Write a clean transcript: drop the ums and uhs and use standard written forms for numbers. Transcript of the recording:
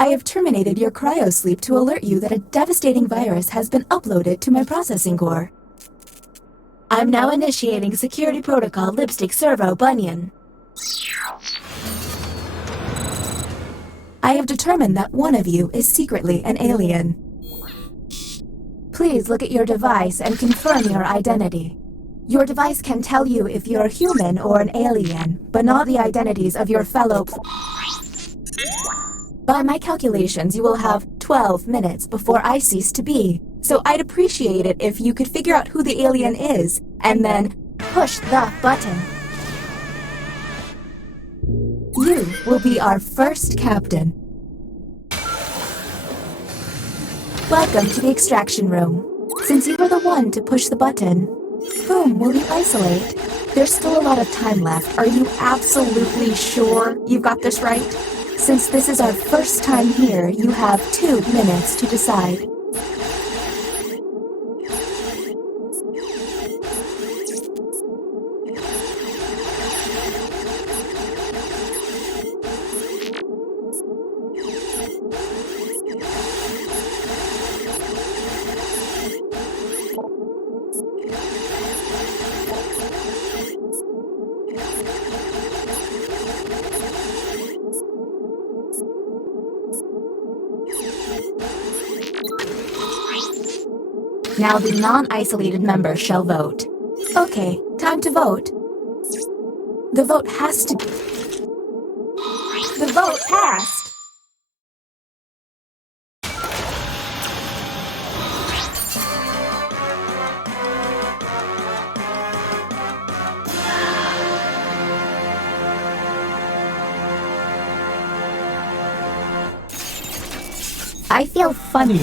I have terminated your cryosleep to alert you that a devastating virus has been uploaded to my processing core. I'm now initiating security protocol Lipstick Servo Bunyan. I have determined that one of you is secretly an alien. Please look at your device and confirm your identity. Your device can tell you if you're human or an alien, but not the identities of your fellow. By my calculations, you will have 12 minutes before I cease to be, so I'd appreciate it if you could figure out who the alien is, and then push the button. You will be our first captain. Welcome to the extraction room. Since you were the one to push the button, whom will you isolate? There's still a lot of time left. Are you absolutely sure you've got this right? Since this is our first time here, you have 2 minutes to decide. Now the non-isolated member shall vote. Okay, time to vote. The vote has to be... The vote passed! I feel funny.